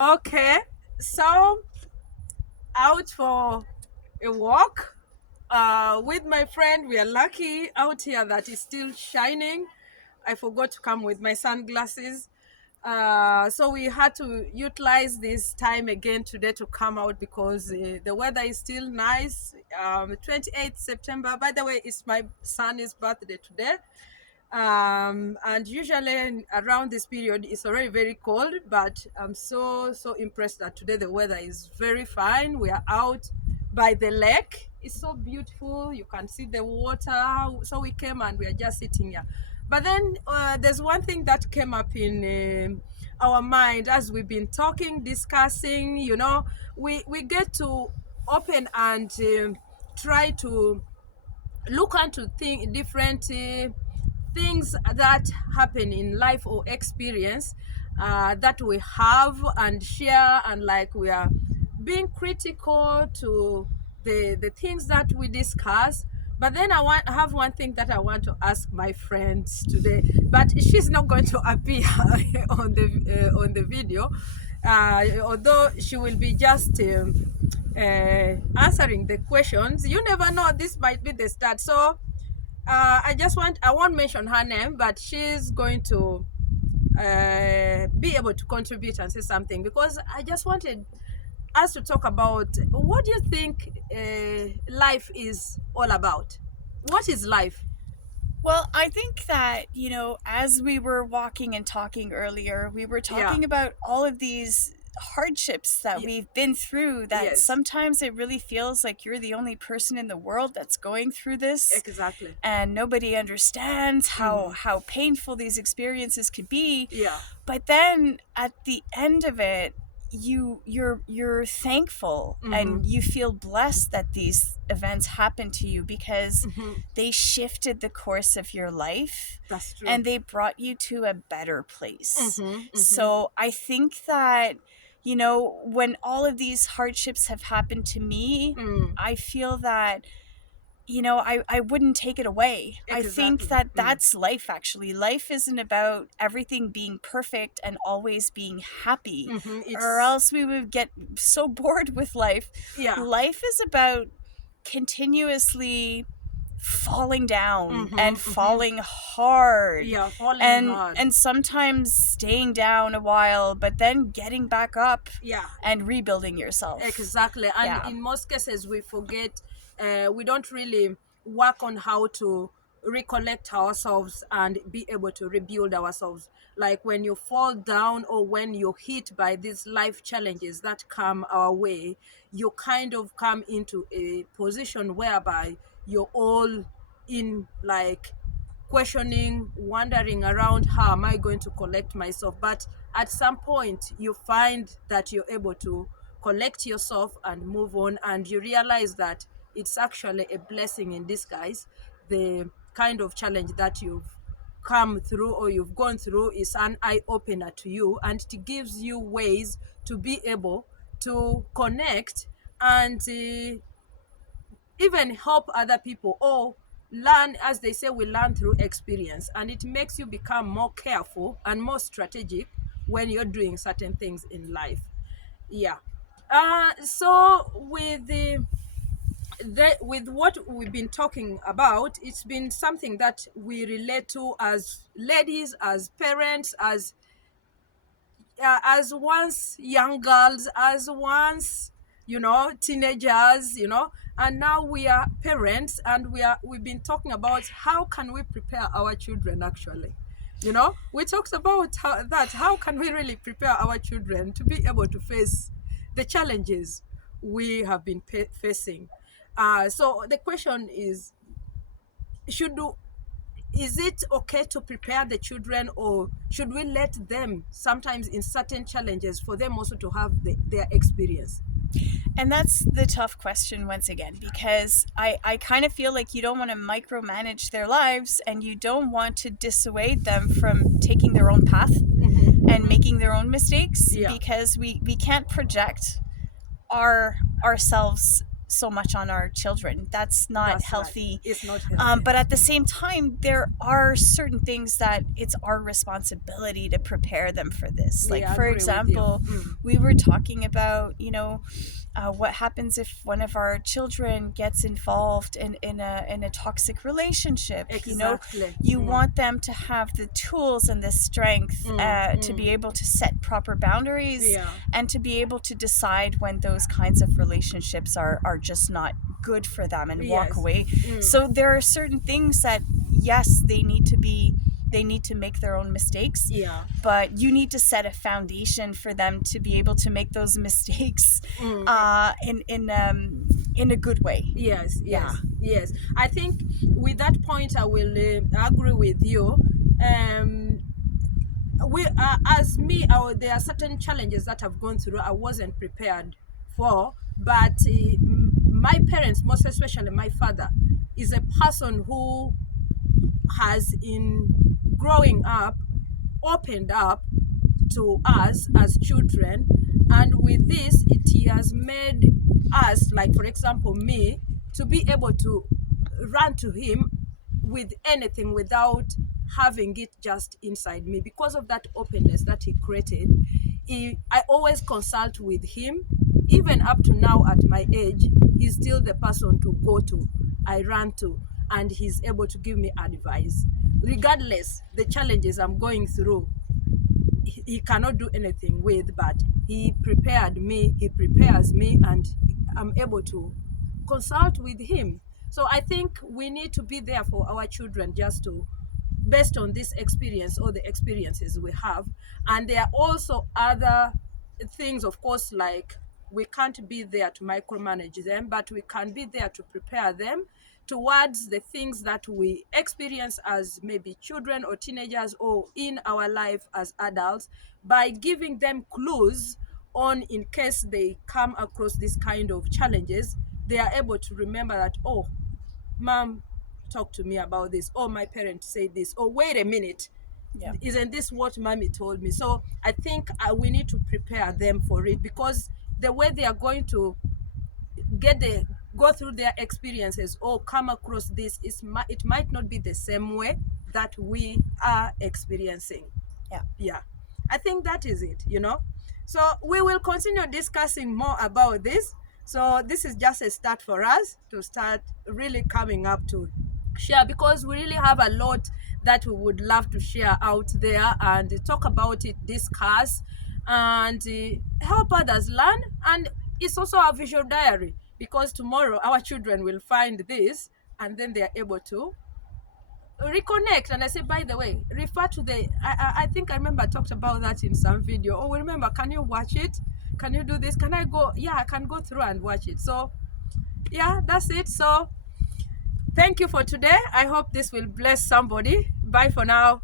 Okay, so out for a walk with my friend. We are lucky out here that is still shining. I forgot to come with my sunglasses. So we had to utilize this time again today to come out because the weather is still nice. 28th September, by the way, it's my son's birthday today. And usually around this period it's already very cold, but I'm so impressed that today the weather is very fine. We are out by the lake. It's so beautiful, you can see the water. So we came and we are just sitting here. But then there's one thing that came up in our mind as we've been talking, discussing. We get to open and try to look into different things that happen in life or experience that we have and share, and like we are being critical to the things that we discuss. But then I have one thing that I want to ask my friends today, but she's not going to appear on the video, although she will be just answering the questions. You never know, this might be the start. So I won't mention her name, but she's going to be able to contribute and say something, because I just wanted us to talk about what do you think life is all about. What is life? Well, I think that, as we were walking and talking earlier, we were Yeah. talking about all of these hardships that Ye- we've been through, that yes, sometimes it really feels like you're the only person in the world that's going through this, exactly. and nobody understands how Hmm. how painful these experiences could be. Yeah. But then at the end of it, you're thankful Hmm. and you feel blessed that these events happened to you, because Hmm. they shifted the course of your life That's true. and they brought you to a better place. Hmm. Hmm. So I think that, when all of these hardships have happened to me, Mm. I feel that, I wouldn't take it away. I think Exactly. that that's life, actually. Life isn't about everything being perfect and always being happy, or It's, else we would get so bored with life. yeah. Life is about continuously falling down Hmm. and Hmm. falling hard, Yeah, falling and hard. and sometimes staying down a while but then getting back up Yeah. and rebuilding yourself. Exactly. And Yeah. in most cases, we forget, we don't really work on how to recollect ourselves and be able to rebuild ourselves. Like when you fall down or when you're hit by these life challenges that come our way, you kind of come into a position whereby you're all in, like, questioning, wandering around, how am I going to collect myself? But at some point, you find that you're able to collect yourself and move on, and you realize that it's actually a blessing in disguise. The kind of challenge that you've come through or you've gone through is an eye opener to you, and it gives you ways to be able to connect and even help other people, or learn. As they say, we learn through experience, and it makes you become more careful and more strategic when you're doing certain things in life. Yeah. So with with what we've been talking about, it's been something that we relate to as ladies, as parents, as once young girls, as once, teenagers, and now we are parents, and we've been talking about how can we prepare our children. Actually, we talked about how can we really prepare our children to be able to face the challenges we have been facing. So the question is, should do is it okay to prepare the children, or should we let them sometimes in certain challenges for them also to have their experience? And that's the tough question once again, because I kind of feel like you don't want to micromanage their lives and you don't want to dissuade them from taking their own path Hmm. and Hmm. making their own mistakes, Yeah. because we can't project ourselves so much on our children. That's not That's healthy. right. It's not healthy. But at the same time, there are certain things that it's our responsibility to prepare them for this. Like, Yeah, I for agree with you. example, we were talking about, what happens if one of our children gets involved in a toxic relationship. Exactly. You want them to have the tools and the strength to be able to set proper boundaries Yeah. and to be able to decide when those kinds of relationships are just not good for them and walk Yes. away. So there are certain things that, yes, they need to make their own mistakes, Yeah. but you need to set a foundation for them to be able to make those mistakes in a good way. Yes, Yeah. yes. I think with that point, I will agree with you. We as me, there are certain challenges that I've gone through I wasn't prepared for, but my parents, most especially my father, is a person who has, in growing up, opened up to us as children, and with this it has made us, like for example me, to be able to run to him with anything without having it just inside me. Because of that openness that he created, I always consult with him. Even up to now at my age, he's still the person to go to, I run to, and he's able to give me advice regardless the challenges I'm going through. He cannot do anything with, but he prepared me, he prepares me, and I'm able to consult with him. So I think we need to be there for our children, just to, based on this experience or the experiences we have. And there are also other things, of course, like we can't be there to micromanage them, but we can be there to prepare them towards the things that we experience as maybe children or teenagers or in our life as adults, by giving them clues on, in case they come across this kind of challenges, they are able to remember that, oh, mom talked to me about this, or my parents said this, or wait a minute, Yeah. isn't this what mommy told me? So I think we need to prepare them for it, because the way they are going to go through their experiences or come across this, it might not be the same way that we are experiencing. Yeah. I think that is it. So we will continue discussing more about this. So this is just a start for us to start really coming up to share, because we really have a lot that we would love to share out there and talk about it, discuss, and help others learn. And it's also a visual diary, because tomorrow our children will find this and then they are able to reconnect. And I say, by the way, refer to I think I remember I talked about that in some video. Oh, remember, can you watch it? Can you do this? Can I go? Yeah, I can go through and watch it. So yeah, that's it. So thank you for today. I hope this will bless somebody. Bye for now.